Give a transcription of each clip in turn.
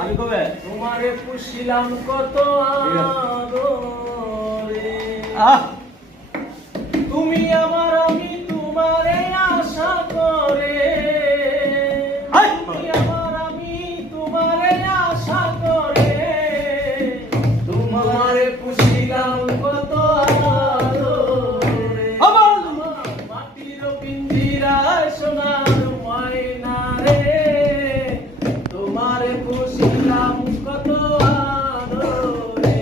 আমি কবে তোমারে পুষিলাম কত আদরে তুমি আমার আমি তোমারে আশা করে তুমি আমার আমি তোমারে আশা করে তোমারে পুষিলাম কত আদরে আমার মাটির পিঞ্জিরায় সোনার ময়না রে তোমারে পুষিলাম কত আদরে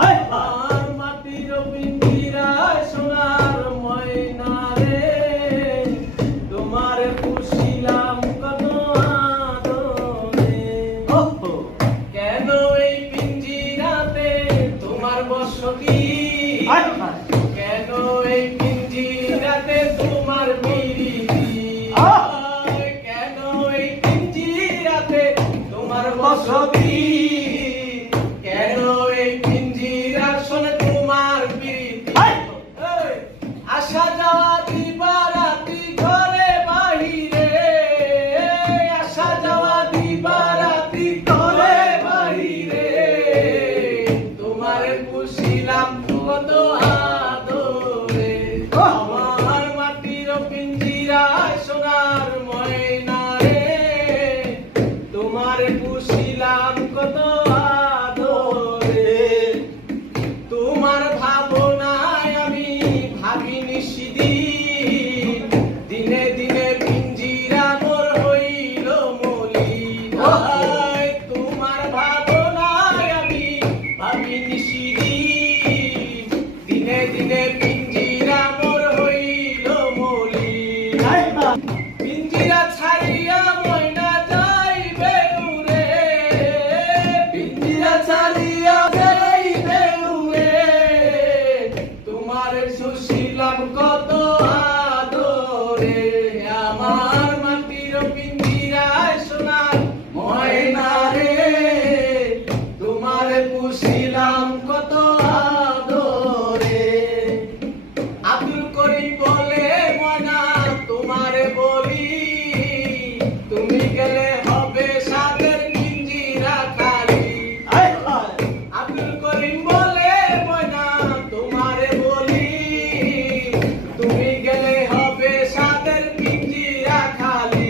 আর মাটির পিঞ্জিরায় সোনার ময়না রে তোমারে পুষিলাম কত আদরে কেন এই পিঞ্জিরাতে তোমার বসতি কেন এই পিঞ্জিরাতে তোমার বিরিতি কেন এই পিঞ্জিরাতে তোমার বসতি কেন এই পিঞ্জিরার শোনে তোমার বিরিতি আসা যাওয়া দিবারাতি ঘরে বাহিরে আসা যাওয়া দিবারাতি ঘরে বাহিরে তোমারে পুষিলাম কত আদরে আমার মাটির পিঞ্জিরায় সোনার ময়না রে তোমারে পুষিলাম কত আদরে তোমার ভাবনায় আমি ভাবিনি সেদিন দিনে দিনে পিঞ্জিরা মোর হইল মলিন তোমার ভাবনায় আমি ভাবিনি সেদিন দিনে দিনে পিঞ্জিরা মোর হইল মলিন পিঞ্জিরা ছাড়িয়া ময়না যাইবে উড়ে পিঞ্জিরা ছাড়িয়া যাইবে উড়ে তোমার সুশীলাম কত আদরে আমার মাটির পিঞ্জিরায় সোনার ময়না রে তোমার পুষিলাম কত আদরে আব্দুল করিম বলে ময়না তোমারে বলি তুমি গেলে হবে সাদের পিঞ্জিরা খালি আব্দুল করিম বলে ময়না তোমারে বলি তুমি গেলে হবে সাদের পিঞ্জিরা খালি